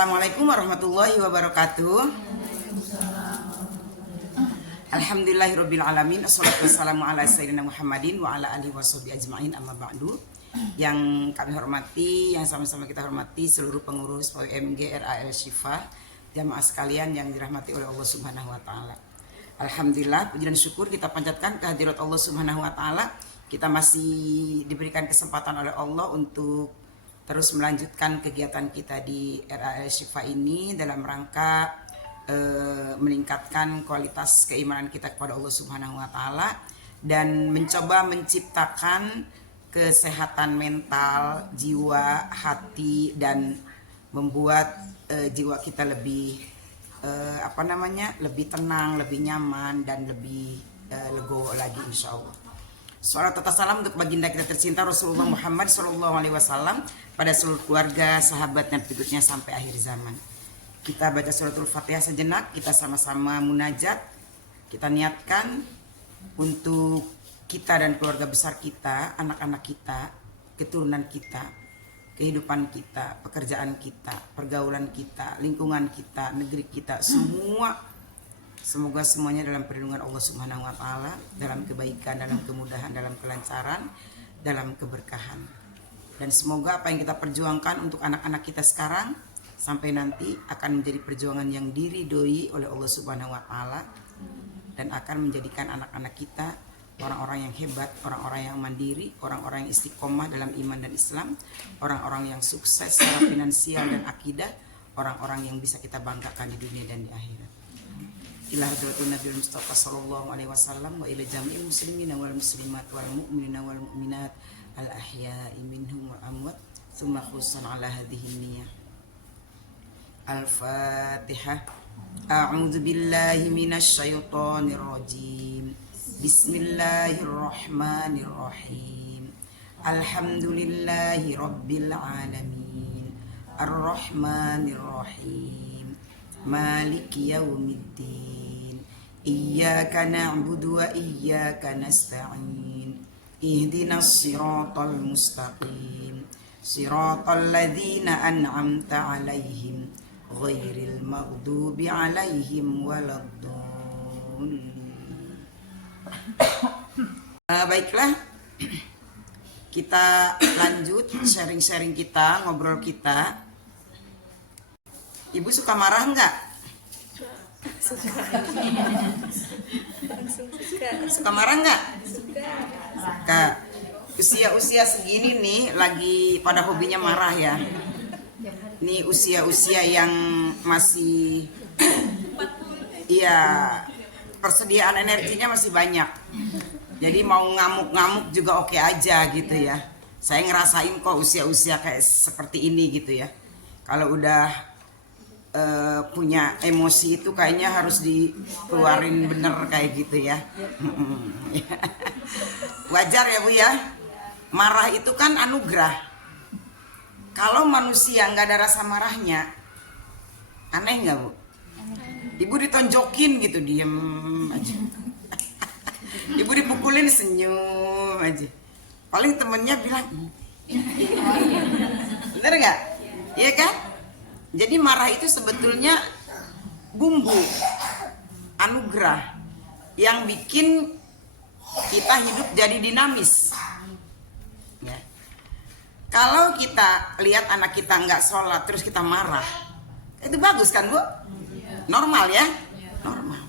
Assalamualaikum warahmatullahi wabarakatuh. Alhamdulillahirabbil alamin. Assalatu wassalamu ala sayyidina Muhammadin wa ala alihi washabihi ajmain, amma ba'du. Yang kami hormati, yang sama-sama kita hormati seluruh pengurus PWMG RAL Syifa, jamaah sekalian yang dirahmati oleh Allah Subhanahu wa taala. Alhamdulillah, puji dan syukur kita panjatkan kehadirat Allah Subhanahu wa taala. Kita masih diberikan kesempatan oleh Allah untuk terus melanjutkan kegiatan kita di RAL Syifa ini dalam rangka meningkatkan kualitas keimanan kita kepada Allah Subhanahu wa taala dan mencoba menciptakan kesehatan mental, jiwa, hati, dan membuat jiwa kita lebih lebih tenang, lebih nyaman, dan lebih legowo lagi insya Allah. Salawat serta salam untuk baginda kita tercinta Rasulullah Muhammad SAW pada seluruh keluarga, sahabat, dan pengikutnya sampai akhir zaman. Kita baca suratul Fatihah sejenak, kita sama-sama munajat. Kita niatkan untuk kita dan keluarga besar kita, anak-anak kita, keturunan kita, kehidupan kita, pekerjaan kita, pergaulan kita, lingkungan kita, negeri kita, semua. Semoga semuanya dalam perlindungan Allah Subhanahu wa taala, dalam kebaikan, dalam kemudahan, dalam kelancaran, dalam keberkahan. Dan semoga apa yang kita perjuangkan untuk anak-anak kita sekarang sampai nanti akan menjadi perjuangan yang diridhoi oleh Allah Subhanahu wa taala dan akan menjadikan anak-anak kita orang-orang yang hebat, orang-orang yang mandiri, orang-orang yang istiqomah dalam iman dan Islam, orang-orang yang sukses secara finansial dan akidah, orang-orang yang bisa kita banggakan di dunia dan di akhirat. Ila hadratin Nabi Mustafa sallallahu alaihi wasallam wa ila jami'il muslimina wal muslimat wal mu'minina wal mu'minat al ahya'i minhum wal amwat, tsumma khussan ala hadhihi niyyah. Al-Fatihah. A'udzu billahi minasy syaithanir rajim. Bismillahirrahmanirrahim. Alhamdulillahi rabbil alamin. Ar-Rahmanirrahim. Maliki yaumiddin. Iyyaka na'budu wa iyyaka nasta'in. Ihdinas siratal mustaqim. Siratal ladzina an'amta 'alaihim ghairil maghdubi 'alaihim waladdallin. Baiklah, kita lanjut sharing-sharing kita, ngobrol kita. Ibu suka marah nggak? Suka marah nggak? Suka. Usia-usia segini nih lagi pada hobinya marah ya. Ini usia-usia yang masih, persediaan energinya masih banyak. Jadi mau ngamuk-ngamuk juga oke aja gitu ya. Saya ngerasain kok usia-usia kayak seperti ini gitu ya. Kalau udah punya emosi itu kayaknya harus dikeluarin bener kayak gitu ya. Wajar ya Bu ya. Marah itu kan anugerah. Kalau manusia nggak ada rasa marahnya, aneh nggak Bu? Ibu ditonjokin gitu diem aja. Ibu dipukulin senyum aja. Paling temennya bilang, bener nggak? Iya kan? Jadi marah itu sebetulnya bumbu, anugerah yang bikin kita hidup jadi dinamis. Ya. Kalau kita lihat anak kita nggak sholat terus kita marah, itu bagus kan Bu? Normal ya? Normal.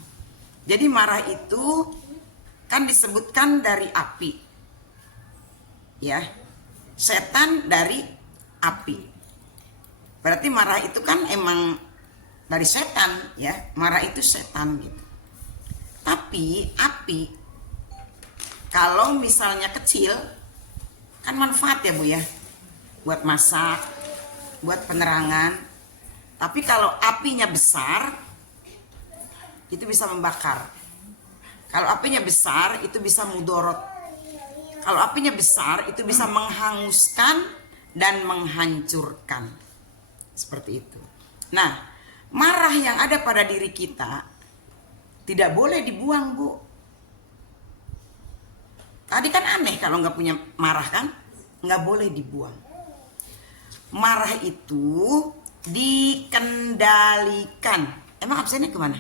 Jadi marah itu kan disebutkan dari api. Ya. Setan dari api. Berarti marah itu kan emang dari setan ya. Marah itu setan gitu. Tapi api kalau misalnya kecil kan manfaat ya Bu ya. Buat masak, buat penerangan. Tapi kalau apinya besar itu bisa membakar. Kalau apinya besar itu bisa mudorot. Kalau apinya besar itu bisa menghanguskan dan menghancurkan. Seperti itu. Nah, marah yang ada pada diri kita tidak boleh dibuang Bu. Tadi kan aneh kalau nggak punya marah kan, nggak boleh dibuang. Marah itu Dikendalikan. Emang absennya kemana?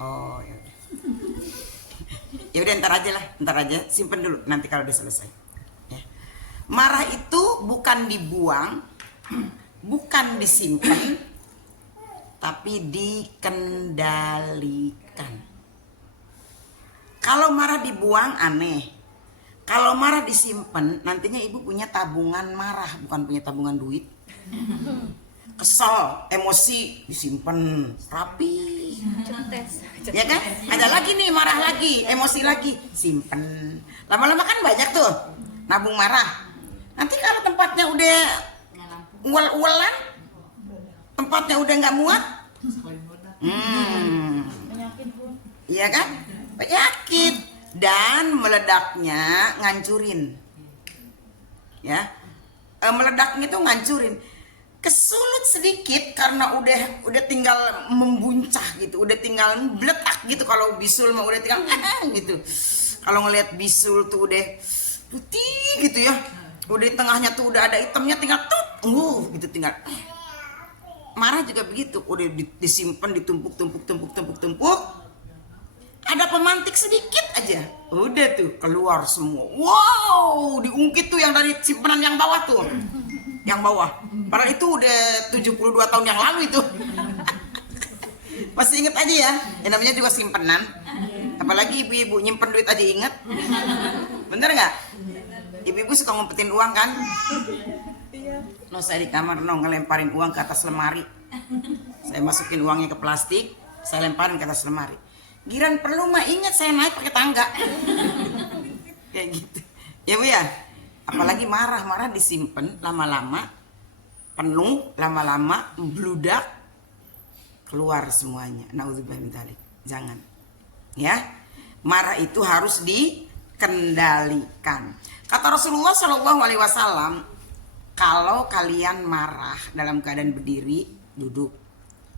Oh ya udah. Ya udah ntar aja, simpen dulu nanti kalau udah selesai. Ya. Marah itu bukan dibuang, bukan disimpan, tapi dikendalikan. Kalau marah dibuang aneh. Kalau marah disimpan, nantinya ibu punya tabungan marah, bukan punya tabungan duit. Kesel, emosi, disimpan rapi. Ya kan? Ada lagi nih marah lagi, emosi lagi, simpen. Lama-lama kan banyak tuh nabung marah. Nanti kalau tempatnya udah uel-uelan, tempatnya udah nggak muat, iya kan? Penyakit dan meledaknya ngancurin. Ya, meledaknya itu ngancurin. Kesulut sedikit karena udah tinggal membuncah gitu, udah tinggal meletak gitu. Kalau bisul mah udah tinggal gitu. Kalau ngelihat bisul tuh udah putih gitu ya, udah di tengahnya tuh udah ada hitamnya, tinggal gitu tinggal. Marah juga begitu, udah disimpan, ditumpuk, ada pemantik sedikit aja, udah tuh keluar semua. Wow, diungkit tuh yang dari simpanan yang bawah tuh. Yang bawah, padahal itu udah 72 tahun yang lalu itu. Masih inget aja ya, yang namanya juga simpanan. Apalagi ibu-ibu nyimpen duit aja inget. Bener nggak? Ibu-ibu suka ngumpetin uang kan? No, saya di kamar ngelemparin uang ke atas lemari. Saya masukin uangnya ke plastik, saya lemparin ke atas lemari. Giran perlu mah inget saya naik pakai tangga. Kayak gitu. Ya Bu ya. Apalagi marah disimpan lama-lama penuh, lama-lama membludak, keluar semuanya. Nauzubillah min dzalik. Jangan. Ya. Marah itu harus dikendalikan. Kata Rasulullah Shallallahu alaihi wasallam, kalau kalian marah dalam keadaan berdiri, duduk.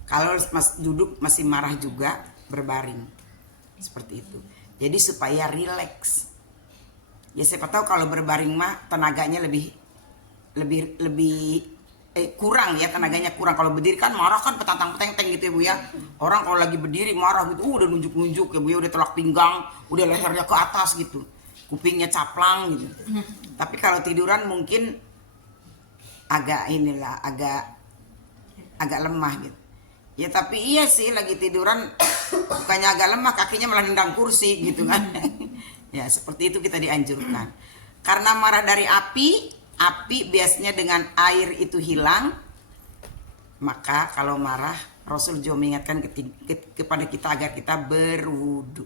Kalau duduk masih marah juga, berbaring. Seperti itu. Jadi supaya rileks. Ya siapa tahu kalau berbaring mah tenaganya lebih kurang ya, tenaganya kurang. Kalau berdiri kan marah kan petantang-petenteng gitu ya Bu ya. Orang kalau lagi berdiri marah gitu, udah nunjuk-nunjuk ya Bu ya, udah telak pinggang, udah lehernya ke atas gitu. Kupingnya caplang gitu. Tapi kalau tiduran mungkin agak lemah gitu. Ya tapi iya sih lagi tiduran bukannya agak lemah, kakinya malah nendang kursi gitu kan. Ya seperti itu kita dianjurkan. Karena marah dari api biasanya dengan air itu hilang. Maka kalau marah, Rasul juga mengingatkan kepada kita agar kita berwudu.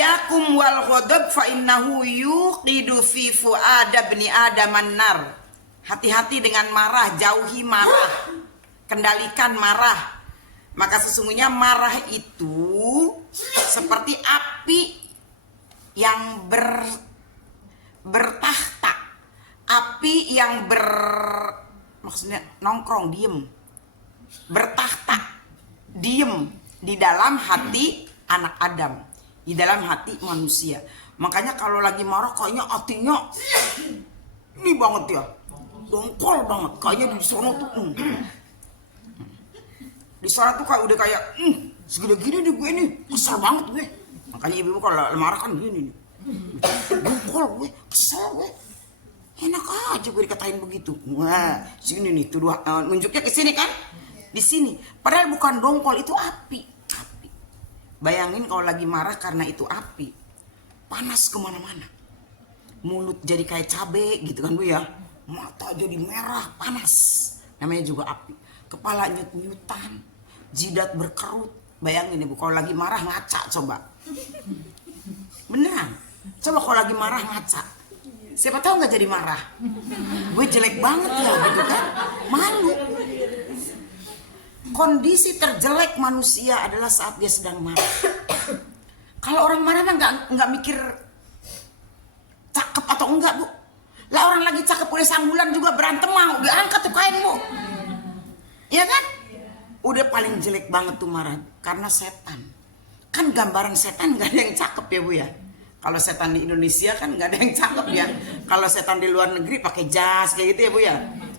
Yakum wal ghadab fa innahu yuqidu fi fuada bani adam an-nar. Hati-hati dengan marah, jauhi marah, kendalikan marah. Maka sesungguhnya marah itu seperti api yang bertahta, api yang maksudnya nongkrong, diem, bertahta, diem di dalam hati anak Adam, di dalam hati manusia. Makanya kalau lagi marah kayaknya hatinya ini banget ya, dongkol banget, kayaknya di sana tuh, di sana tuh kayak udah kayak segede-gede deh gue ini, kesel banget gue. Makanya ibu kalau marah kan gini nih, dongkol gue, kesel gue, enak aja gue dikatain begitu. Wah, sini nih tuh nunjuknya ke sini kan, di sini. Padahal bukan dongkol, itu api. Bayangin kalau lagi marah karena itu api, panas kemana-mana, mulut jadi kayak cabe gitu kan Bu ya, mata jadi merah panas, namanya juga api. Kepala nyut-nyutan, jidat berkerut. Bayangin ibu kalau lagi marah ngaca coba. Beneran. Coba kalau lagi marah ngaca. Siapa tahu nggak jadi marah. Gue jelek banget ya gitu kan. Malu. Kondisi terjelek manusia adalah saat dia sedang marah. Kalau orang marah mah nggak mikir cakep atau enggak Bu. Lah orang lagi cakep oleh sanggulan juga berantem mau. Gak angkat tuh kain Bu. Iya kan? Udah paling jelek banget tuh marah karena setan. Kan gambaran setan gak ada yang cakep ya Bu ya. Kalau setan di Indonesia kan gak ada yang cakep ya. Kalau setan di luar negeri pakai jas kayak gitu ya Bu ya.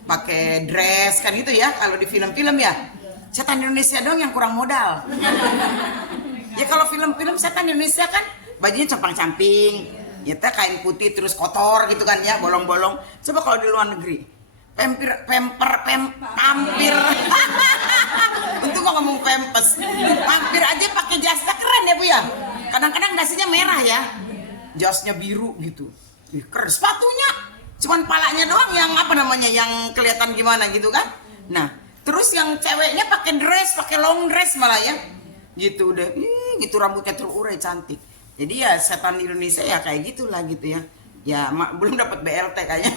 pakai dress kan gitu ya kalau di film-film ya. Setan Indonesia dong yang kurang modal. Ya kalau film-film setan Indonesia kan bajunya compang-camping, ya kain putih terus kotor gitu kan ya, bolong-bolong. Coba kalau di luar negeri, pampir. Untung gak ngomong pempes. Pampir aja pakai jasnya keren ya Bu ya. Kadang-kadang dasinya merah ya, jasnya biru gitu. Keren. Sepatunya cuman palanya doang yang apa namanya, yang kelihatan gimana gitu kan. Nah, terus yang ceweknya pakai dress, pakai long dress malah ya. Gitu udah, gitu rambutnya terurai cantik. Jadi ya setan Indonesia ya kayak gitulah gitu ya. Ya belum dapat BLT kayaknya.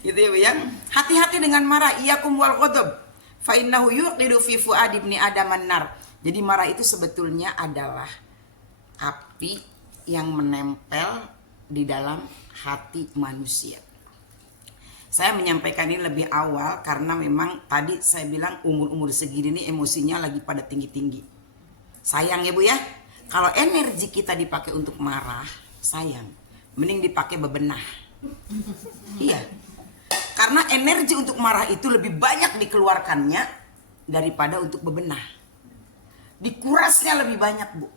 Gitu ya Bu ya. Hati-hati dengan marah. Iyakum wal ghadab. Fa innahu yuqidu fi fuadi ibni adam an-nar. Jadi marah itu sebetulnya adalah api yang menempel di dalam hati manusia. Saya menyampaikan ini lebih awal karena memang tadi saya bilang umur-umur segini ini emosinya lagi pada tinggi-tinggi. Sayang ya Bu ya. Kalau energi kita dipakai untuk marah, sayang. Mending dipakai bebenah. Iya. Karena energi untuk marah itu lebih banyak dikeluarkannya daripada untuk bebenah. Dikurasnya lebih banyak Bu.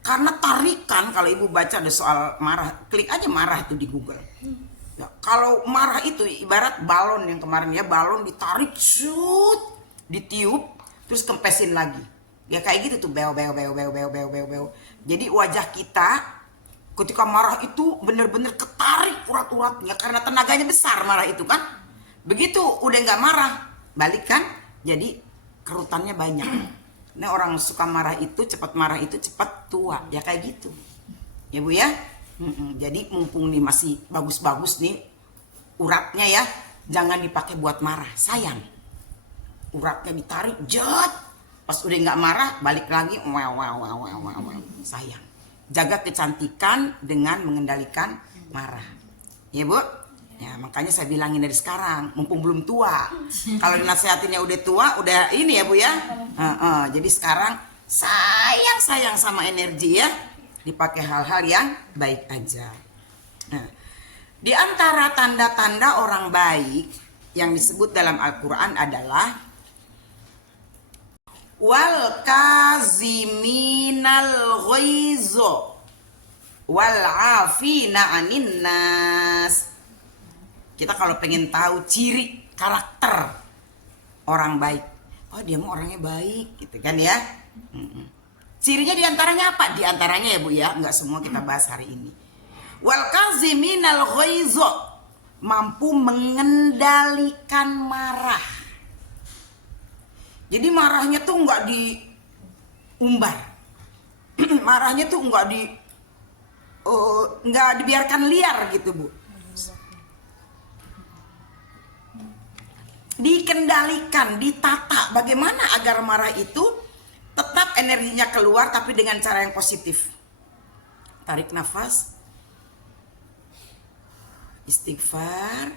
Karena tarikan, kalau Ibu baca ada soal marah, klik aja marah itu di Google. Ya, kalau marah itu ibarat balon yang kemarin ya, balon ditarik, shoot, ditiup, terus kempesin lagi. Ya kayak gitu tuh, beo. Jadi wajah kita ketika marah itu bener-bener ketarik urat-uratnya karena tenaganya besar marah itu kan. Begitu udah nggak marah, balik kan, jadi kerutannya banyak. Nah orang suka marah itu, cepat marah itu cepat tua, ya kayak gitu. Ya Bu ya. Jadi mumpung nih masih bagus-bagus nih uratnya ya, jangan dipakai buat marah, sayang. Uratnya ditarik, jet. Pas udah nggak marah, balik lagi, sayang. Jaga kecantikan dengan mengendalikan marah. Ya Bu? Ya makanya saya bilangin dari sekarang, mumpung belum tua. Kalau dinasihatinnya udah tua, udah ini ya Bu ya. Jadi sekarang sayang sama energi ya, dipakai hal-hal yang baik aja. Nah, di antara tanda-tanda orang baik yang disebut dalam Al-Quran adalah wal kaziminal ghaizo wal afina anin nas. Kita kalau pengen tahu ciri karakter orang baik, oh dia mau orangnya baik gitu kan ya. Cirinya diantaranya apa? Diantaranya ya Bu ya, nggak semua kita bahas hari ini. Wal kaziminal ghaizo, mampu mengendalikan marah. Jadi marahnya tuh nggak diumbar, marahnya tuh nggak dibiarkan liar gitu Bu. Dikendalikan, ditata bagaimana agar marah itu tetap energinya keluar tapi dengan cara yang positif. Tarik nafas, istighfar,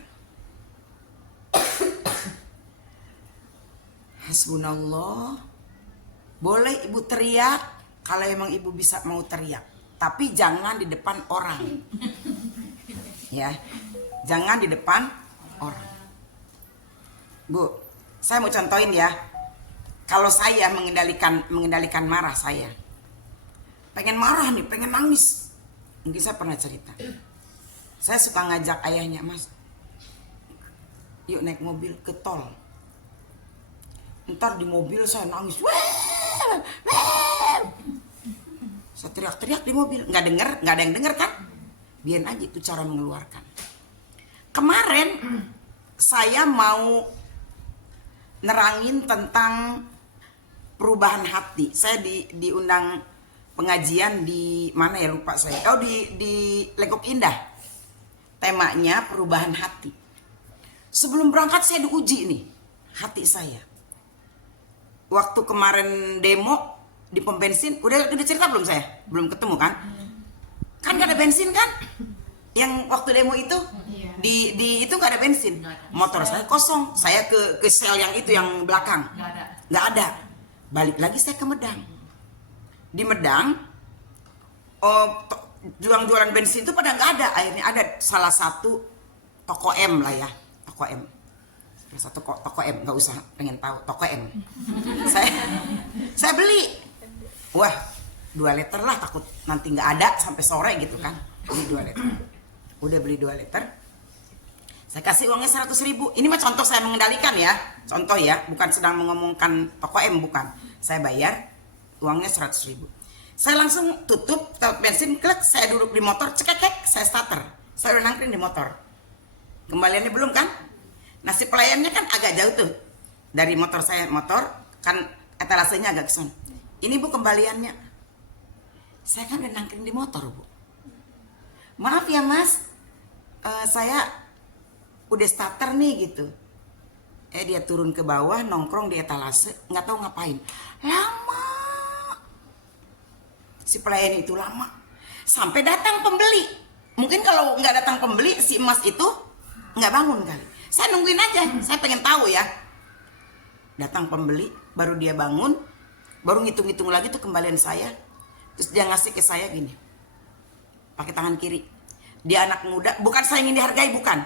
hasbunallah. Boleh Ibu teriak kalau emang Ibu bisa mau teriak, tapi jangan di depan orang. Ya, jangan di depan orang. Bu, saya mau contohin ya. Kalau saya mengendalikan marah saya, pengen marah nih, pengen nangis. Mungkin saya pernah cerita. Saya suka ngajak ayahnya, Mas, yuk naik mobil ke tol. Ntar di mobil saya nangis, saya teriak-teriak di mobil, nggak ada yang denger kan? Biarin aja, itu cara mengeluarkan. Kemarin saya mau nerangin tentang perubahan hati. Saya diundang pengajian di mana ya, lupa saya. Oh di Legok Indah. Temanya perubahan hati. Sebelum berangkat saya diuji nih hati saya. Waktu kemarin demo di pom bensin, udah cerita belum saya? Belum ketemu kan? Kan gak ada bensin kan? Yang waktu demo itu di itu nggak ada bensin, motor saya kosong. Saya ke sel yang itu yang belakang, nggak ada. Balik lagi saya ke Medang. Di Medang, jualan bensin itu pada nggak ada. Akhirnya ada salah satu toko M lah ya, toko M. Salah satu toko M, nggak usah pengen tahu toko M. Saya beli, wah 2 liter lah, takut nanti nggak ada sampai sore gitu kan. Beli 2 liter. Udah beli 2 liter. Saya kasih uangnya 100.000. Ini mah contoh saya mengendalikan ya. Contoh ya, bukan sedang mengomongkan toko M, bukan. Saya bayar uangnya 100.000. Saya langsung tutup bensin, klik, saya duduk di motor, cekek, saya starter. Saya udah nangkring di motor. Kembaliannya belum kan? Nah si pelayannya kan agak jauh tuh. Dari motor saya, motor kan etalasenya agak keson. Ini bu kembaliannya. Saya kan udah nangkring di motor bu. Maaf ya mas, saya udah starter nih gitu. Dia turun ke bawah, nongkrong di etalase, nggak tahu ngapain. Lama. Si pelayan itu lama. Sampai datang pembeli. Mungkin kalau nggak datang pembeli, si emas itu nggak bangun kali. Saya nungguin aja, saya pengen tahu ya. Datang pembeli, baru dia bangun, baru ngitung-ngitung lagi tuh kembalian saya. Terus dia ngasih ke saya gini, pakai tangan kiri. Dia anak muda, bukan saya ingin dihargai, bukan.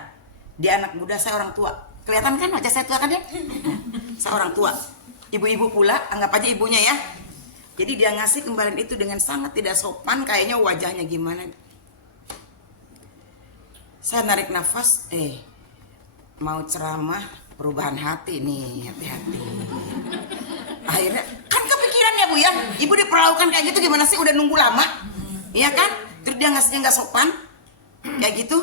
Dia anak muda, saya orang tua. Kelihatan kan wajah saya tua kan ya? Saya orang tua. Ibu-ibu pula, anggap aja ibunya ya. Jadi dia ngasih kembalian itu dengan sangat tidak sopan, kayaknya wajahnya gimana. Saya narik nafas, mau ceramah perubahan hati nih, hati-hati. Akhirnya, kan kepikiran ya bu ya, ibu diperlakukan kayak gitu gimana sih, udah nunggu lama. Iya kan? Terus dia ngasihnya nggak sopan, kayak gitu.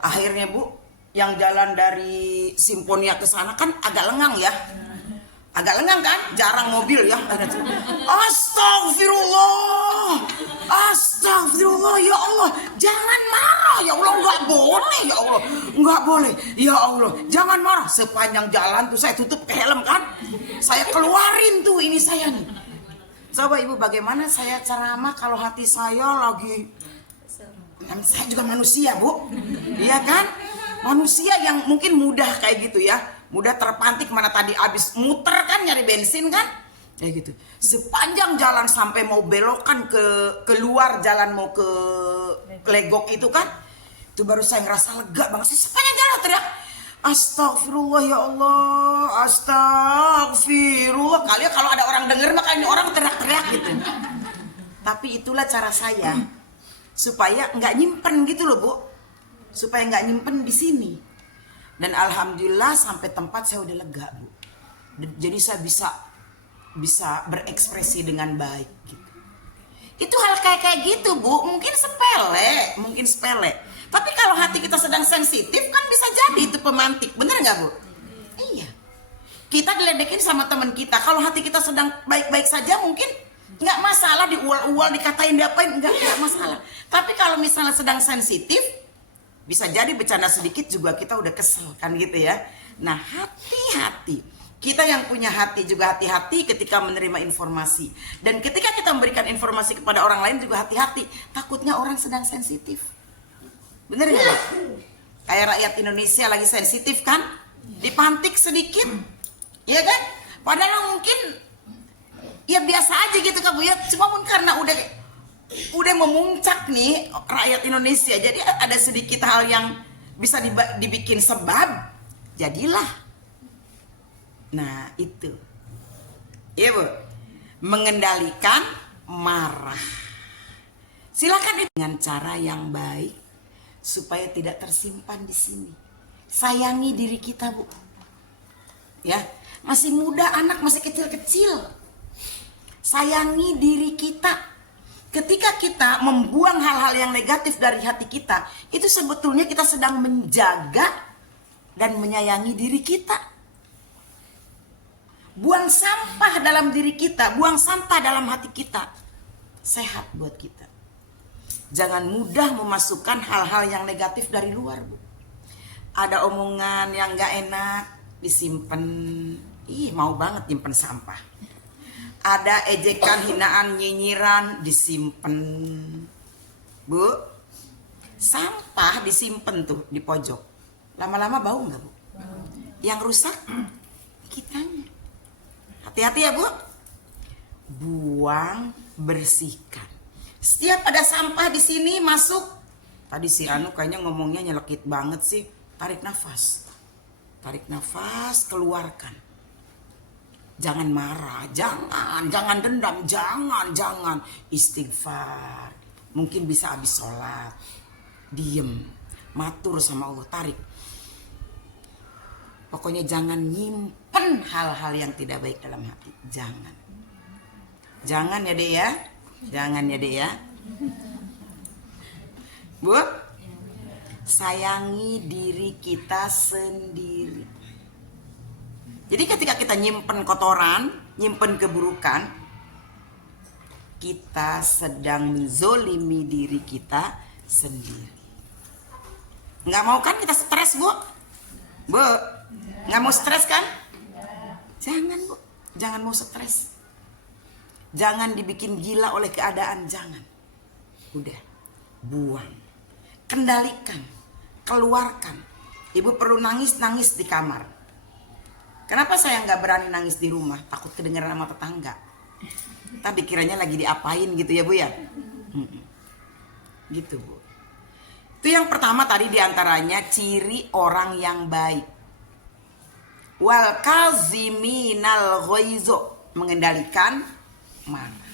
Akhirnya bu, yang jalan dari Simfonia ke sana kan agak lengang ya. Agak lengang kan, jarang mobil ya. Astagfirullah, astagfirullah ya Allah, jangan marah ya Allah, nggak boleh ya Allah, nggak boleh ya Allah, jangan marah. Sepanjang jalan tuh saya tutup ke helm kan, saya keluarin tuh ini saya nih. Coba ibu bagaimana saya ceramah kalau hati saya lagi, saya juga manusia bu, iya kan, manusia yang mungkin mudah kayak gitu ya. Mudah terpantik, mana tadi abis muter kan nyari bensin kan, kayak gitu. Sepanjang jalan sampai mau belokan ke keluar jalan mau ke Legok itu kan, itu baru saya ngerasa lega banget sih. Sepanjang jalan teriak, astagfirullah ya Allah, astagfirullah. Kali ya kalau ada orang denger makanya orang teriak-teriak gitu. Tapi itulah cara saya supaya nggak nyimpen gitu loh bu, supaya nggak nyimpen di sini. Dan alhamdulillah sampai tempat saya udah lega bu. Jadi saya bisa berekspresi dengan baik gitu. Itu hal kayak gitu bu, mungkin sepele. Tapi kalau hati kita sedang sensitif kan bisa jadi itu pemantik, bener nggak bu? Iya. Kita diledekin sama teman kita, kalau hati kita sedang baik-baik saja mungkin nggak masalah, diual-ual, dikatain, diapain, nggak masalah. Tapi kalau misalnya sedang sensitif, bisa jadi bercanda sedikit juga kita udah kesel kan gitu ya. Nah hati-hati, kita yang punya hati juga hati-hati ketika menerima informasi. Dan ketika kita memberikan informasi kepada orang lain juga hati-hati, takutnya orang sedang sensitif. Bener gak? Kayak rakyat Indonesia lagi sensitif kan, dipantik sedikit, ya kan? Padahal mungkin ya biasa aja gitu kan bu ya, cuma pun karena udah memuncak nih rakyat Indonesia, jadi ada sedikit hal yang bisa dibikin sebab jadilah. Nah itu ya bu, mengendalikan marah. Silakan dengan cara yang baik supaya tidak tersimpan di sini. Sayangi diri kita bu, ya masih muda, anak masih kecil-kecil. Sayangi diri kita. Ketika kita membuang hal-hal yang negatif dari hati kita, itu sebetulnya kita sedang menjaga dan menyayangi diri kita. Buang sampah dalam diri kita, buang sampah dalam hati kita. Sehat buat kita. Jangan mudah memasukkan hal-hal yang negatif dari luar, bu. Ada omongan yang gak enak, disimpan. Mau banget nyimpen sampah. Ada ejekan, hinaan, nyinyiran, disimpan. Bu, sampah disimpan tuh di pojok. Lama-lama bau nggak bu? Yang rusak kitanya. Hati-hati ya bu. Buang, bersihkan. Setiap ada sampah di sini masuk. Tadi si Anu kayaknya ngomongnya nyelekit banget sih. Tarik nafas. Tarik nafas, keluarkan. Jangan marah, jangan dendam, jangan. Istighfar. Mungkin bisa habis sholat. Diem, matur sama Allah, tarik. Pokoknya jangan nyimpen hal-hal yang tidak baik dalam hati. Jangan ya Dek ya. Jangan ya Dek ya. Bu, sayangi diri kita sendiri. Jadi ketika kita nyimpen kotoran, nyimpen keburukan, kita sedang menzolimi diri kita sendiri. Nggak mau kan kita stres, Bu? Bu, nggak mau stres kan? Jangan, Bu. Jangan mau stres. Jangan dibikin gila oleh keadaan, jangan. Udah, buang. Kendalikan, keluarkan. Ibu perlu nangis di kamar. Kenapa saya nggak berani nangis di rumah? Takut kedengeran sama tetangga. Tapi kiranya lagi diapain gitu ya Bu ya? Gitu Bu. Itu yang pertama tadi diantaranya ciri orang yang baik. Wal kaziminal ghaizo, mengendalikan marah.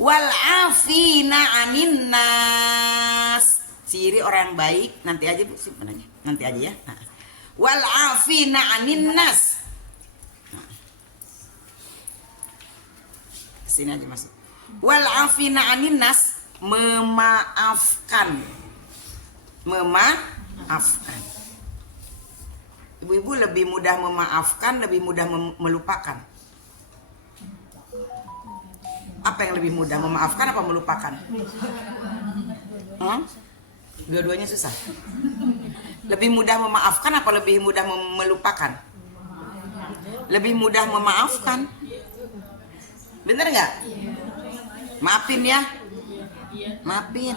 Wal afina anin nas, ciri orang yang baik. Nanti aja Bu simpan aja. Nanti aja ya. Wal afina anin nas. Sini aja masuk. Wal afina anin nas, memaafkan. Memaafkan. Ibu-ibu lebih mudah memaafkan, lebih mudah melupakan. Apa yang lebih mudah, memaafkan apa melupakan? Dua-duanya susah. Lebih mudah memaafkan apa lebih mudah melupakan? Lebih mudah memaafkan. Bener nggak? Maafin ya. Maafin.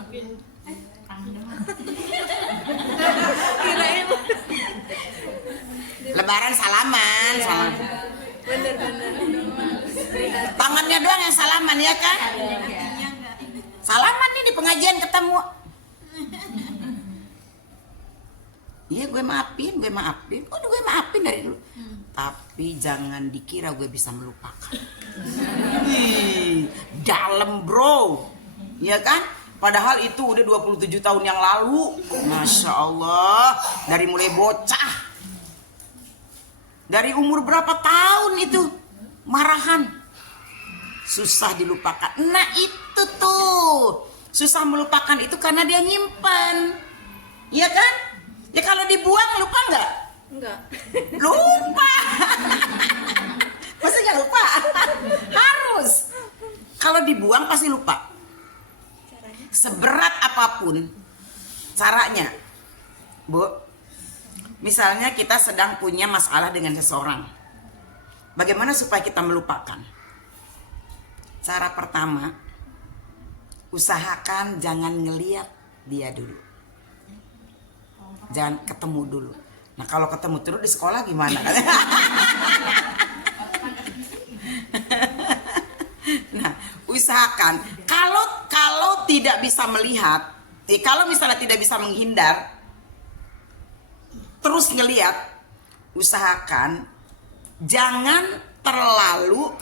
Lebaran salaman, salam. Tangannya doang yang salaman ya kan? Salaman nih di pengajian ketemu. Iya gue maafin. Udah gue maafin dari dulu. Tapi jangan dikira gue bisa melupakan. Dalam bro. Ya kan? Padahal itu udah 27 tahun yang lalu. Masya Allah. Dari mulai bocah. Dari umur berapa tahun itu marahan. Susah dilupakan. Nah itu tuh. Susah melupakan itu karena dia nyimpan. Iya kan? Ya kalau dibuang lupa nggak? Enggak. Lupa. Masa nggak lupa? Harus. Kalau dibuang pasti lupa. Seberat apapun caranya, Bu. Misalnya kita sedang punya masalah dengan seseorang. Bagaimana supaya kita melupakan? Cara pertama, usahakan jangan ngeliat dia dulu. Jangan ketemu dulu. Nah kalau ketemu terus di sekolah gimana? Nah usahakan kalau tidak bisa melihat, kalau misalnya tidak bisa menghindar, terus ngelihat, usahakan jangan terlalu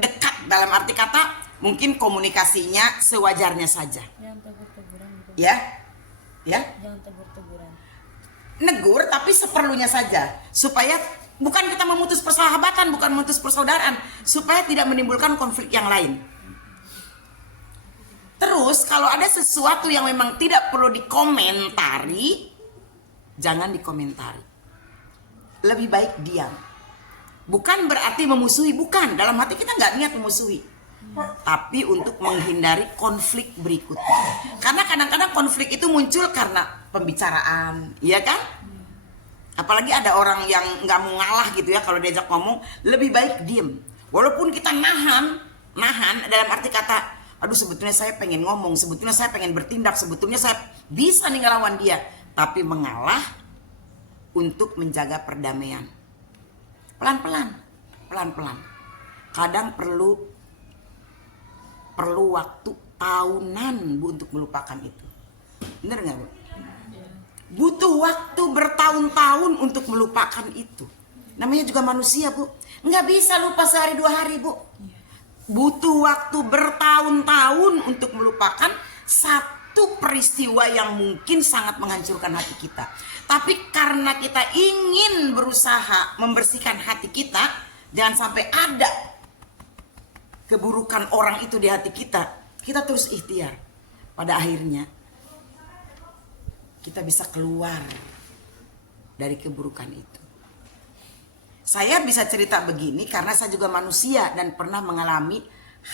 dekat, dalam arti kata mungkin komunikasinya sewajarnya saja. Jangan tegur-teguran gitu. Ya. Jangan tegur-teguran. Negur tapi seperlunya saja, supaya bukan kita memutus persahabatan, bukan memutus persaudaraan, supaya tidak menimbulkan konflik yang lain. Terus kalau ada sesuatu yang memang tidak perlu dikomentari, jangan dikomentari. Lebih baik diam. Bukan berarti memusuhi, bukan. Dalam hati kita nggak niat memusuhi, tapi untuk menghindari konflik berikutnya. Karena kadang-kadang konflik itu muncul karena pembicaraan, iya kan? Apalagi ada orang yang nggak mau ngalah gitu ya, kalau diajak ngomong lebih baik diem. Walaupun kita nahan dalam arti kata, aduh sebetulnya saya pengen ngomong, sebetulnya saya pengen bertindak, sebetulnya saya bisa nih ngelawan dia, tapi mengalah untuk menjaga perdamaian. Pelan-pelan. Kadang perlu perlu waktu tahunan, Bu, untuk melupakan itu. Bener nggak, Bu? Butuh waktu bertahun-tahun untuk melupakan itu. Namanya juga manusia, Bu. Nggak bisa lupa sehari 2 hari, Bu. Butuh waktu bertahun-tahun untuk melupakan satu peristiwa yang mungkin sangat menghancurkan hati kita. Tapi karena kita ingin berusaha membersihkan hati kita, jangan sampai ada keburukan orang itu di hati kita, kita terus ikhtiar. Pada akhirnya kita bisa keluar dari keburukan itu. Saya bisa cerita begini karena saya juga manusia dan pernah mengalami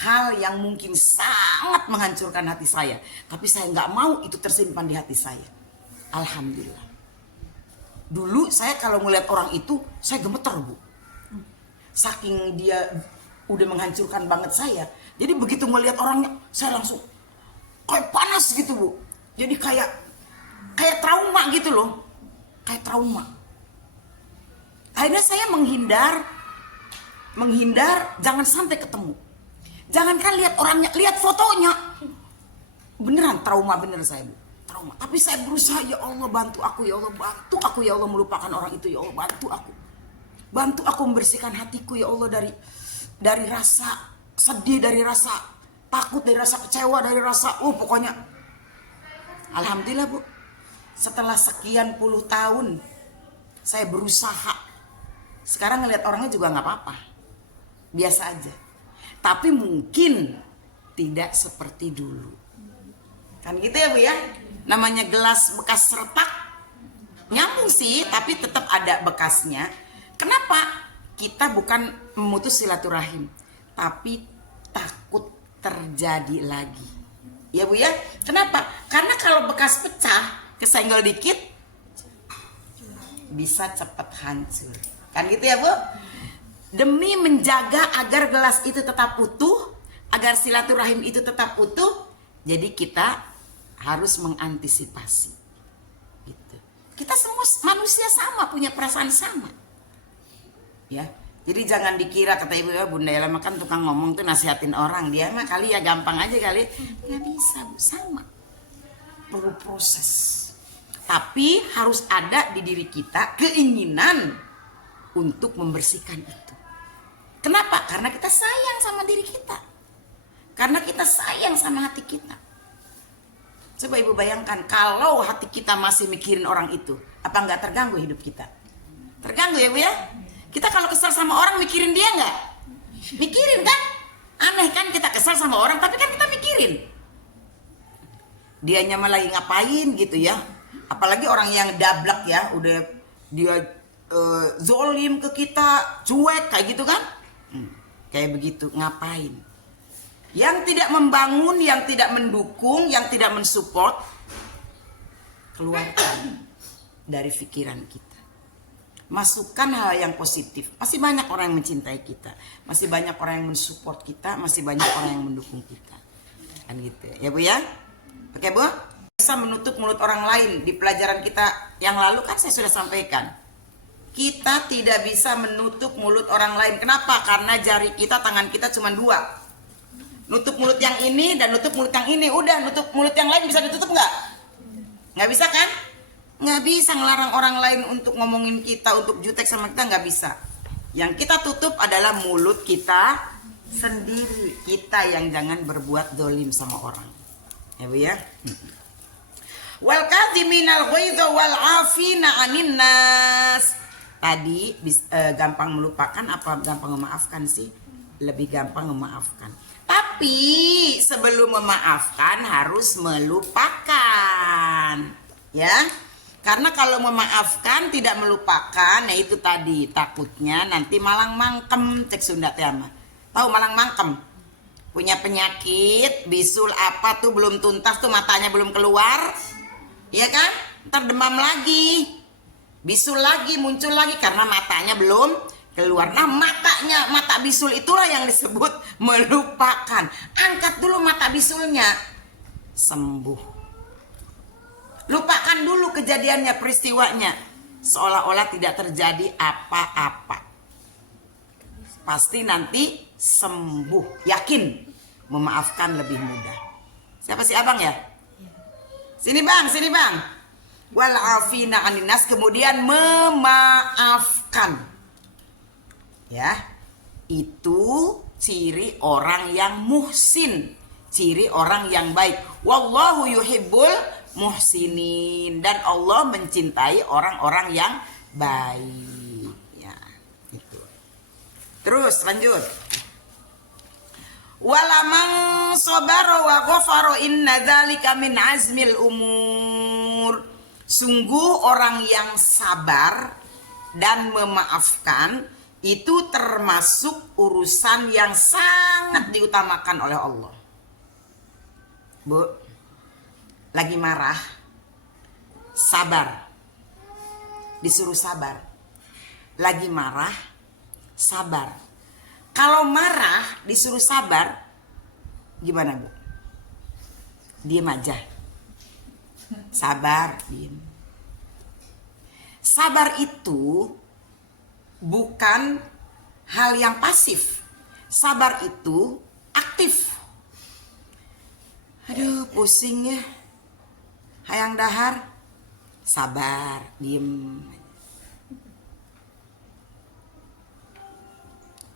hal yang mungkin sangat menghancurkan hati saya. Tapi saya nggak mau itu tersimpan di hati saya. Alhamdulillah. Dulu saya kalau ngeliat orang itu, saya gemeter, Bu. Saking dia udah menghancurkan banget saya. Jadi begitu ngeliat orangnya, saya langsung kayak panas gitu, Bu. Jadi kayak trauma gitu loh. Kayak trauma. Akhirnya saya menghindar, jangan sampai ketemu. Jangankan lihat orangnya, lihat fotonya. Beneran trauma bener saya, Bu. Trauma. Tapi saya berusaha, ya Allah bantu aku, ya Allah bantu aku, ya Allah melupakan orang itu, ya Allah bantu aku. Bantu aku membersihkan hatiku, ya Allah, dari rasa sedih, dari rasa takut, dari rasa kecewa, dari rasa pokoknya. Alhamdulillah, Bu. Setelah sekian puluh tahun saya berusaha. Sekarang ngelihat orangnya juga nggak apa-apa, biasa aja. Tapi mungkin tidak seperti dulu. Kan gitu ya, Bu ya. Namanya gelas bekas retak, nyambung sih, tapi tetap ada bekasnya. Kenapa? Kita bukan memutus silaturahim, tapi takut terjadi lagi. Ya, Bu ya. Kenapa? Karena kalau bekas pecah, kesenggol dikit, bisa cepat hancur. Kan gitu ya, Bu? Demi menjaga agar gelas itu tetap utuh, agar silaturahim itu tetap utuh, jadi kita harus mengantisipasi. Gitu. Kita semua manusia sama, punya perasaan sama. Ya. Jadi jangan dikira, kata Ibu ya, Bunda Ella kan tukang ngomong tuh nasihatin orang, dia mah kali ya gampang aja kali. Nggak bisa, Bu, sama. Perlu proses. Tapi harus ada di diri kita keinginan untuk membersihkan itu. Kenapa? Karena kita sayang sama diri kita. Karena kita sayang sama hati kita. Coba Ibu bayangkan kalau hati kita masih mikirin orang itu, apa nggak terganggu hidup kita? Terganggu ya, Bu ya? Kita kalau kesal sama orang mikirin dia nggak? Mikirin kan? Aneh kan kita kesal sama orang tapi kan kita mikirin. Dianya malah lagi ngapain gitu ya. Apalagi orang yang dablak ya, udah dia zolim ke kita, cuek kayak gitu kan. Kayak begitu, ngapain? Yang tidak membangun, yang tidak mendukung, yang tidak mensupport, keluarkan dari pikiran kita. Masukkan hal yang positif. Masih banyak orang yang mencintai kita, masih banyak orang yang mensupport kita, masih banyak orang yang mendukung kita. Kan gitu ya, Bu ya. Oke, Bu? Bisa menutup mulut orang lain. Di pelajaran kita yang lalu kan saya sudah sampaikan. Kita tidak bisa menutup mulut orang lain. Kenapa? Karena jari kita, tangan kita cuma 2. Nutup mulut yang ini dan nutup mulut yang ini. Udah, nutup mulut yang lain bisa ditutup nggak? Nggak bisa kan? Nggak bisa ngelarang orang lain untuk ngomongin kita, untuk jutek sama kita, nggak bisa. Yang kita tutup adalah mulut kita sendiri. Kita yang jangan berbuat dolim sama orang. Ya, Bu ya? Wal kadhiminal ghaidha wal 'afina 'anin nas. Tadi gampang melupakan apa gampang memaafkan sih? Lebih gampang memaafkan. Tapi sebelum memaafkan harus melupakan. Ya. Karena kalau memaafkan tidak melupakan, ya itu tadi takutnya nanti malang mangkem, cek Sunda teh mah. Tahu malang mangkem? Punya penyakit, bisul apa tuh belum tuntas tuh, matanya belum keluar. Iya kan? Ntar demam lagi. Bisul lagi, muncul lagi karena matanya belum keluar. Nah, mata bisul itulah yang disebut melupakan. Angkat dulu mata bisulnya, sembuh. Lupakan dulu kejadiannya, peristiwanya, seolah-olah tidak terjadi apa-apa. Pasti nanti sembuh, yakin. memaafkan lebih mudah. Siapa sih abang ya? Sini bang, sini bang. Wal afina anin nas, kemudian memaafkan. Ya, itu ciri orang yang muhsin, ciri orang yang baik. Wallahu yuhibbul muhsinin, dan Allah mencintai orang-orang yang baik. Ya, itu. Terus lanjut. Walamang sabara wa ghafara inna dzalika min azmil umur. Sungguh orang yang sabar dan memaafkan itu termasuk urusan yang sangat diutamakan oleh Allah. Bu, lagi marah, sabar. Disuruh sabar. Lagi marah, sabar. Kalau marah disuruh sabar, gimana Bu? Diem aja. Sabar, diem. Sabar itu bukan hal yang pasif. Sabar itu aktif. Aduh, pusing ya. Hayang dahar. Sabar, diem.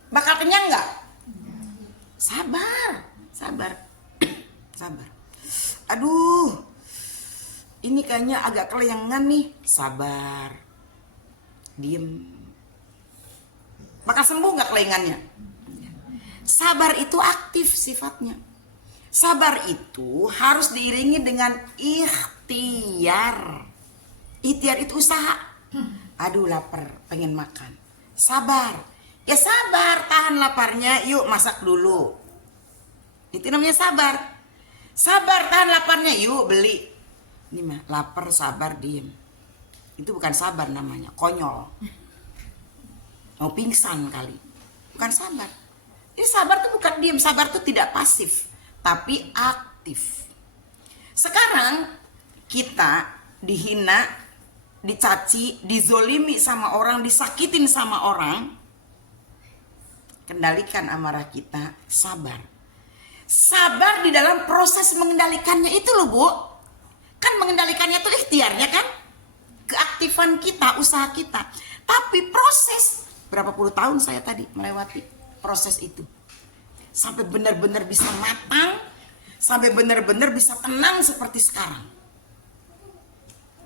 Bakal kenyang nggak? Sabar, sabar, sabar. Aduh, ini kayaknya agak kelayangan nih. Sabar, diem. Bakal sembuh nggak kelayangannya? Sabar itu aktif sifatnya. Sabar itu harus diiringi dengan ikhtiar. Ikhtiar itu usaha. Aduh, lapar, pengen makan. Sabar. Ya sabar, tahan laparnya, yuk masak dulu. Itu namanya sabar. Sabar, tahan laparnya, yuk beli. Ini mah lapar, sabar, diem. Itu bukan sabar namanya, konyol. Mau pingsan kali. Bukan sabar. Ini sabar tuh bukan diem, sabar tuh tidak pasif, tapi aktif. Sekarang kita dihina, dicaci, dizolimi sama orang, disakitin sama orang. Kendalikan amarah kita, sabar. Sabar di dalam proses mengendalikannya itu loh Bu. Kan mengendalikannya itu ikhtiarnya kan? Keaktifan kita, usaha kita. Tapi proses, berapa puluh tahun saya tadi melewati proses itu. Sampai benar-benar bisa matang, sampai benar-benar bisa tenang seperti sekarang.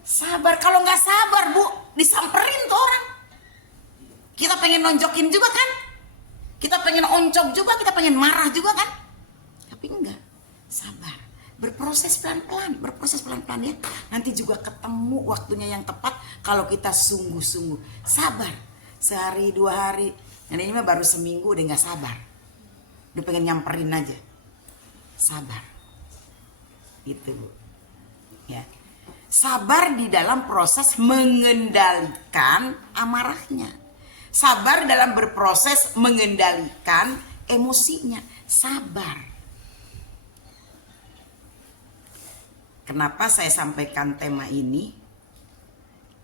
Sabar, kalau nggak sabar Bu, disamperin tuh orang. Kita pengen nonjokin juga kan? Kita pengen oncok juga, kita pengen marah juga kan? Tapi enggak, sabar. Berproses pelan-pelan ya. Nanti juga ketemu waktunya yang tepat kalau kita sungguh-sungguh. Sabar, sehari, 2 hari. Dan ini mah baru seminggu udah gak sabar. Udah pengen nyamperin aja. Sabar. Gitu Bu. Ya. Sabar di dalam proses mengendalikan amarahnya. Sabar dalam berproses mengendalikan emosinya. Sabar. Kenapa saya sampaikan tema ini?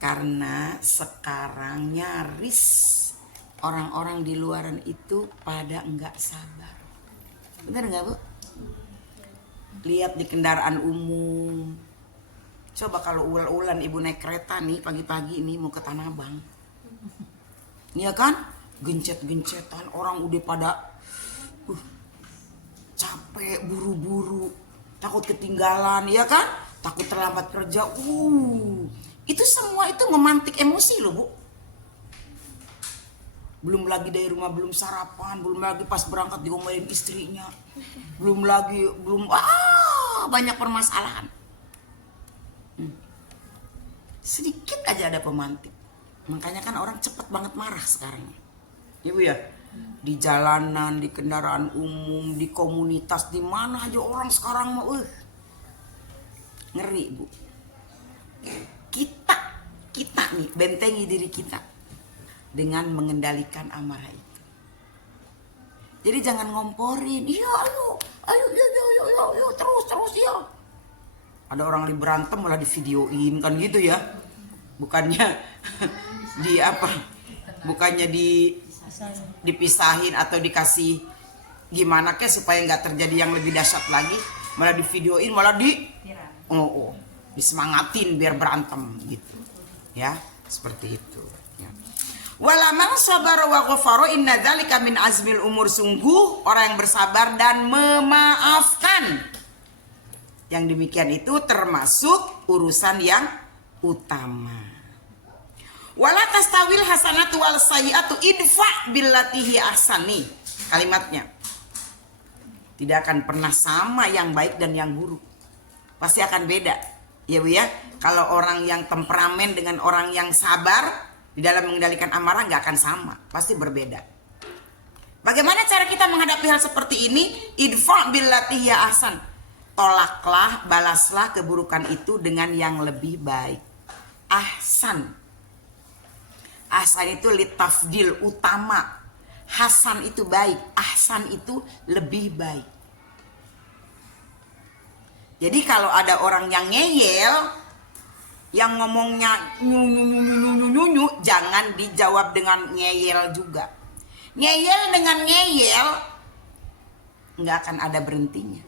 Karena sekarang nyaris orang-orang di luaran itu pada enggak sabar. Bener enggak Bu? Lihat di kendaraan umum. Coba kalau ulan-ulan ibu naik kereta nih pagi-pagi nih mau ke Tanah Abang. Iya kan, gencet-gencetan, orang udah pada capek, buru-buru, takut ketinggalan, ya kan, takut terlambat kerja. Itu semua itu memantik emosi loh Bu. Belum lagi dari rumah belum sarapan, belum lagi pas berangkat diomelin istrinya, belum banyak permasalahan. Sedikit aja ada pemantik. Makanya kan orang cepet banget marah sekarang. Ibu ya, di jalanan, di kendaraan umum, di komunitas, di mana aja orang sekarang mau ngeri Bu. Kita nih bentengi diri kita dengan mengendalikan amarah itu. Jadi jangan ngomporin, iya ayo terus ya. Ada orang lagi berantem malah divideoin kan gitu ya. Bukannya dipisahin atau dikasih gimana kek supaya nggak terjadi yang lebih dahsyat lagi, malah di videoin, malah disemangatin biar berantem gitu ya, seperti itu ya. Walaman sabara wa ghafara inna dzalika min azmil umur, sungguh orang yang bersabar dan memaafkan yang demikian itu termasuk urusan yang utama. Wala tastawil hasanatu wal sayyi'atu idfa billati hi ahsani. Kalimatnya tidak akan pernah sama yang baik dan yang buruk. Pasti akan beda. Ya Bu ya. Kalau orang yang temperamen dengan orang yang sabar di dalam mengendalikan amarah nggak akan sama. Pasti berbeda. Bagaimana cara kita menghadapi hal seperti ini? Idfa billati hi ahsan. Tolaklah, balaslah keburukan itu dengan yang lebih baik. Ahsan. Ahsan itu litafdil, utama. Hasan itu baik, ahsan itu lebih baik. Jadi kalau ada orang yang ngeyel, yang ngomongnya nyunyu, jangan dijawab dengan ngeyel juga. Ngeyel dengan ngeyel nggak akan ada berhentinya.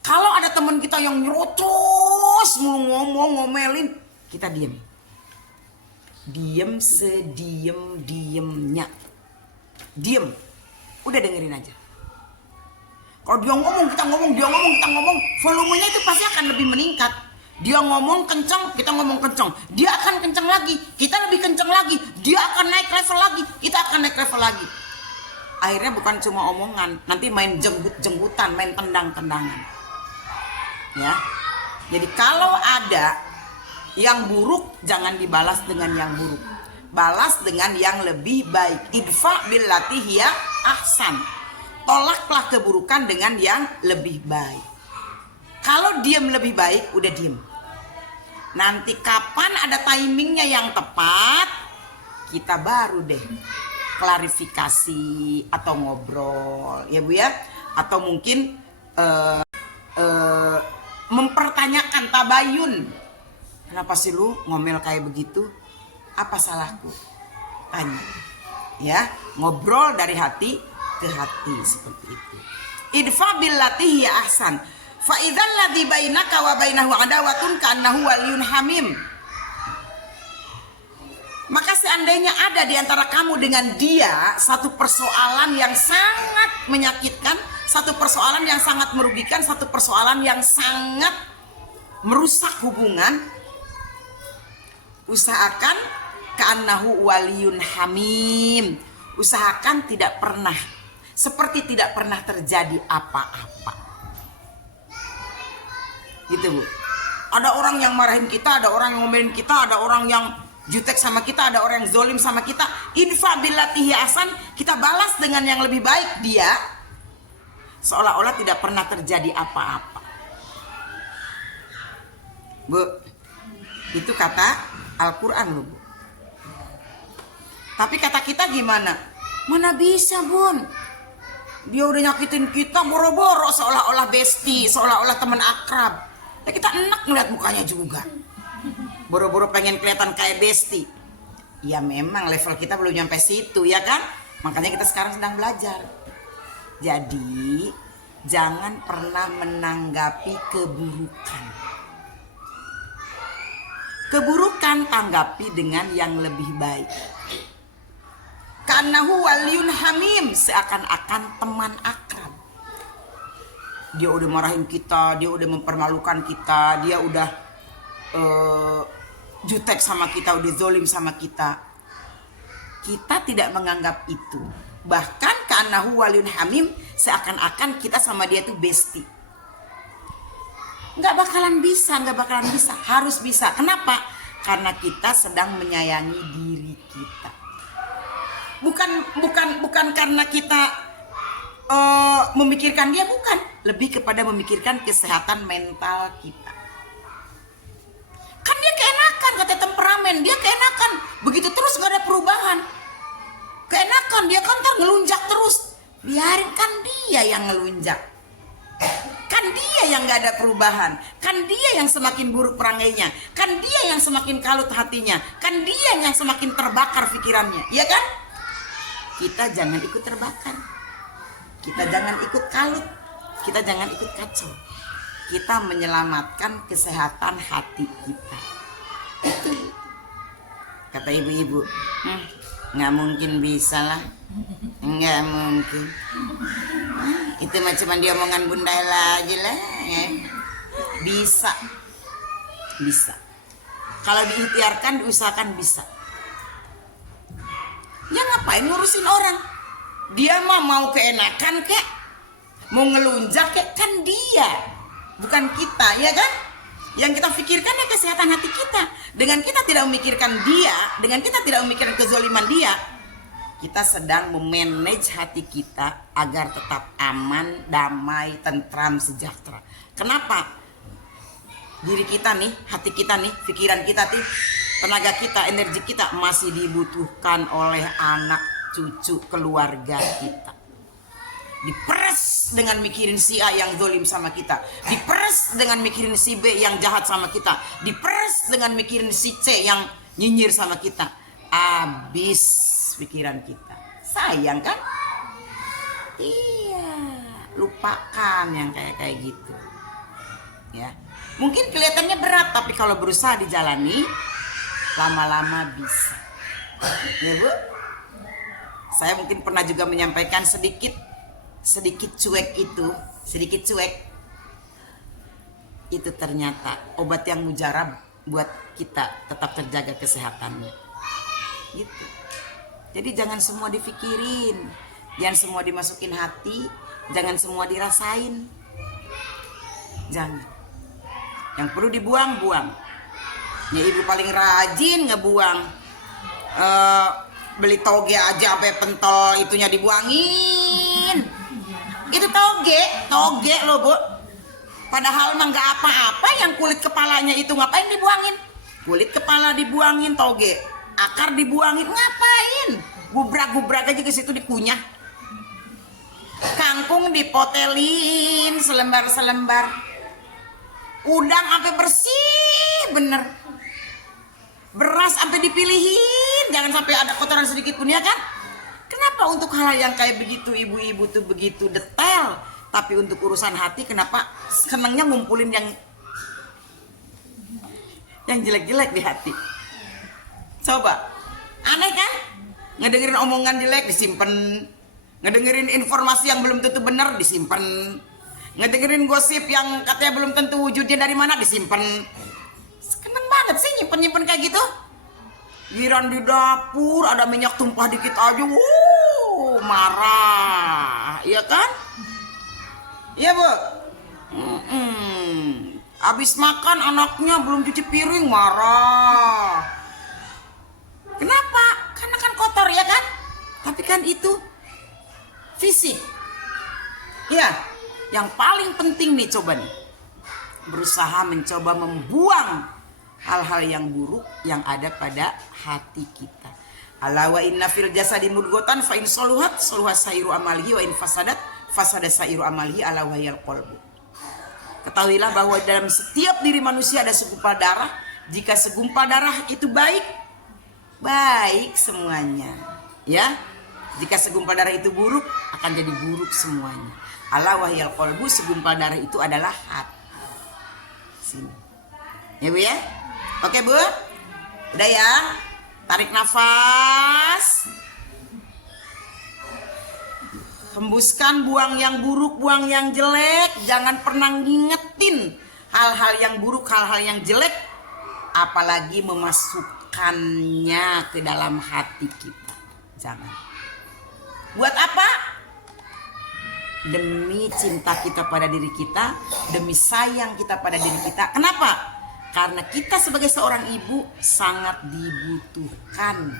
Kalau ada teman kita yang nyerocos ngomelin, kita diam. Diam sediem-diemnya. Diem, udah dengerin aja. Kalau dia ngomong, kita ngomong, dia ngomong, kita ngomong, volumenya itu pasti akan lebih meningkat. Dia ngomong kencang, kita ngomong kencang. Dia akan kencang lagi, kita lebih kencang lagi. Dia akan naik level lagi, kita akan naik level lagi. Akhirnya bukan cuma omongan, nanti main jenggut-jenggutan, main tendang-tendangan. Ya, jadi kalau ada yang buruk, jangan dibalas dengan yang buruk. Balas dengan yang lebih baik. Idfa billati hiya ahsan. Tolaklah keburukan dengan yang lebih baik. Kalau diem lebih baik, udah diem. Nanti kapan ada timingnya yang tepat, kita baru deh klarifikasi atau ngobrol, ya Bu ya. Atau mungkin mempertanyakan, tabayun. Kenapa sih lu ngomel kayak begitu? Apa salahku? Tanya. Ya, ngobrol dari hati ke hati seperti itu. Idfa billati hiya ahsan. Fa idzal ladzi bainaka wa bainahu adawatun ka'annahu waliyyun hamim. Maka seandainya ada di antara kamu dengan dia satu persoalan yang sangat menyakitkan, satu persoalan yang sangat merugikan, satu persoalan yang sangat merusak hubungan, usahakan ka'annahu waliyun hamim. Usahakan tidak pernah, seperti tidak pernah terjadi apa-apa. Gitu Bu. Ada orang yang marahin kita, ada orang yang ngomelin kita, ada orang yang jutek sama kita, ada orang yang zolim sama kita. Idfa billati hiya ahsan, kita balas dengan yang lebih baik dia, seolah-olah tidak pernah terjadi apa-apa. Bu, itu kata Al-Quran loh Bu. Tapi kata kita gimana? Mana bisa Bun? Dia udah nyakitin kita boro-boro seolah-olah bestie, seolah-olah teman akrab. Ya kita enak ngeliat mukanya juga. Boro-boro pengen kelihatan kayak bestie. Ya memang level kita belum nyampe situ ya kan? Makanya kita sekarang sedang belajar. Jadi jangan pernah menanggapi keburukan. Keburukan tanggapi dengan yang lebih baik. Ka'annahu waliyun hamim, seakan-akan teman akrab. Dia udah marahin kita, dia udah mempermalukan kita, dia udah jutek sama kita, udah zolim sama kita. Kita tidak menganggap itu. Bahkan ka'annahu waliyun hamim, seakan-akan kita sama dia tuh bestie. Nggak bakalan bisa, harus bisa. Kenapa? Karena kita sedang menyayangi diri kita. Bukan karena kita memikirkan dia, bukan. Lebih kepada memikirkan kesehatan mental kita. Kan dia keenakan, kata temperamen, dia keenakan. Begitu terus gak ada perubahan. Keenakan, dia kan ngelunjak terus. Biarin, kan dia yang ngelunjak. Kan dia yang gak ada perubahan. Kan dia yang semakin buruk perangainya. Kan dia yang semakin kalut hatinya. Kan dia yang semakin terbakar pikirannya. Iya kan? Kita jangan ikut terbakar. Kita jangan ikut kalut, kita jangan ikut kacau. Kita menyelamatkan kesehatan hati kita. Itu kata ibu-ibu, nggak mungkin bisa lah, nggak mungkin. Itu mah cuma diomongan bunda aja lah, ya. Bisa, bisa. Kalau diikhtiarkan, diusahakan bisa. Ya ngapain ngurusin orang? Dia mah mau keenakan kek, mau ngelunjak kek, kan dia, bukan kita, ya kan? Yang kita pikirkan ya kesehatan hati kita. Dengan kita tidak memikirkan dia, dengan kita tidak memikirkan kezaliman dia, kita sedang memanage hati kita agar tetap aman, damai, tentram, sejahtera. Kenapa? Diri kita nih, hati kita nih, pikiran kita nih, tenaga kita, energi kita masih dibutuhkan oleh anak, cucu, keluarga kita. Diperes dengan mikirin si A yang zolim sama kita, diperes dengan mikirin si B yang jahat sama kita, diperes dengan mikirin si C yang nyinyir sama kita. Habis pikiran kita. Sayang kan? Iya, lupakan yang kayak gitu. Ya, mungkin kelihatannya berat, tapi kalau berusaha dijalani, lama-lama bisa. Ya Bu, saya mungkin pernah juga menyampaikan sedikit cuek itu ternyata obat yang mujarab buat kita tetap terjaga kesehatannya. Gitu. Jadi jangan semua dipikirin, jangan semua dimasukin hati, jangan semua dirasain. Jangan. Yang perlu dibuang, buang. Ya ibu paling rajin ngebuang. Beli toge aja sampai pentol itunya dibuangin. Itu toge loh Bu. Padahal mah nggak apa-apa, yang kulit kepalanya itu ngapain dibuangin? Kulit kepala dibuangin, toge, akar dibuangin, ngapain? Gubrak-gubrak aja ke situ dikunyah. Kangkung dipotelin selembar-selembar. Udang sampai bersih bener. Beras sampai dipilihin, jangan sampai ada kotoran sedikit pun, ya kan? Kenapa untuk hal yang kayak begitu ibu-ibu tuh begitu detail, tapi untuk urusan hati kenapa senangnya ngumpulin yang jelek-jelek di hati? Coba, aneh kan? Ngedengerin omongan jelek disimpan, ngedengerin informasi yang belum tentu benar disimpan, ngedengerin gosip yang katanya belum tentu wujudnya dari mana disimpan. Seneng banget sih nyimpen kayak gitu. Giran di dapur ada minyak tumpah dikit aja, marah, iya kan? Iya Bu. Abis makan anaknya belum cuci piring, marah. Kenapa? Karena kan kotor, ya kan? Tapi kan itu fisik. Ya, yang paling penting nih coba nih, berusaha mencoba membuang hal-hal yang buruk yang ada pada hati kita. Ala wa inna fil jasadi mudghatan fa in saluhat saluhat sairu amalihi wa in fasadat fasada sairu amalihi ala wahiyal qalbu. Ketahuilah bahwa dalam setiap diri manusia ada segumpal darah. Jika segumpal darah itu baik, baik semuanya. Ya. Jika segumpal darah itu buruk, akan jadi buruk semuanya. Ala wahiyal qalbu, segumpal darah itu adalah hati. Sini. Ya Bu ya? Oke Bu, udah ya, tarik nafas, hembuskan, buang yang buruk, buang yang jelek. Jangan pernah ngingetin hal-hal yang buruk, hal-hal yang jelek, apalagi memasukkannya ke dalam hati kita. Jangan. Buat apa? Demi cinta kita pada diri kita, demi sayang kita pada diri kita. Kenapa? Karena kita sebagai seorang ibu sangat dibutuhkan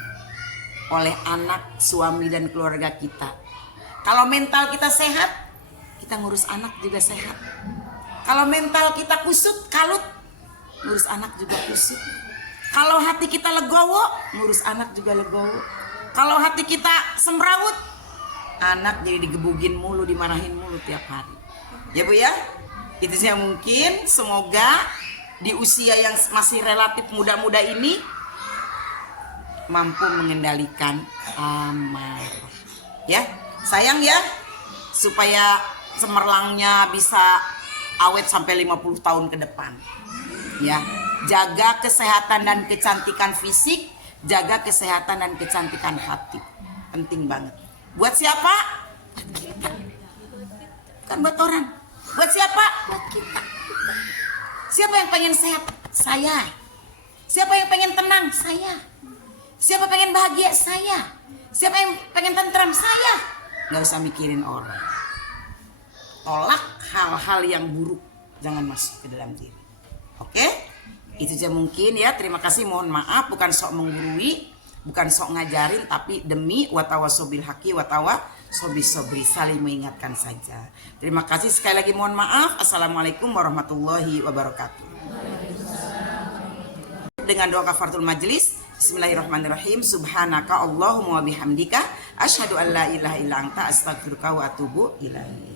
oleh anak, suami, dan keluarga kita. Kalau mental kita sehat, kita ngurus anak juga sehat. Kalau mental kita kusut, kalut, ngurus anak juga kusut. Kalau hati kita legowo, ngurus anak juga legowo. Kalau hati kita semrawut, anak jadi digebugin mulu, dimarahin mulu tiap hari. Ya Bu ya, itu sih yang mungkin. Semoga di usia yang masih relatif muda-muda ini mampu mengendalikan amarah. Ya, sayang ya. supaya cemerlangnya bisa awet sampai 50 tahun ke depan. Ya, jaga kesehatan dan kecantikan fisik, jaga kesehatan dan kecantikan hati. Penting banget. Buat siapa? Buat kita. Bukan buat orang. Buat siapa? Buat kita. Siapa yang pengen sehat? Saya. Siapa yang pengen tenang? Saya. Siapa pengen bahagia? Saya. Siapa yang pengen tentram? Saya. Gak usah mikirin orang. Tolak hal-hal yang buruk. Jangan masuk ke dalam diri. Oke? Itu aja mungkin ya. Terima kasih, mohon maaf. Bukan sok menggurui, bukan sok ngajarin, tapi demi watawasobil haki watawasobisobri, saling mengingatkan saja. Terima kasih sekali lagi, mohon maaf. Assalamualaikum warahmatullahi wabarakatuh. Dengan doa kafaratul majlis, bismillahirrahmanirrahim. Subhanaka Allahumma wa bihamdika asyhadu an la ilaha illa anta astaghfiruka wa atubu ilaik.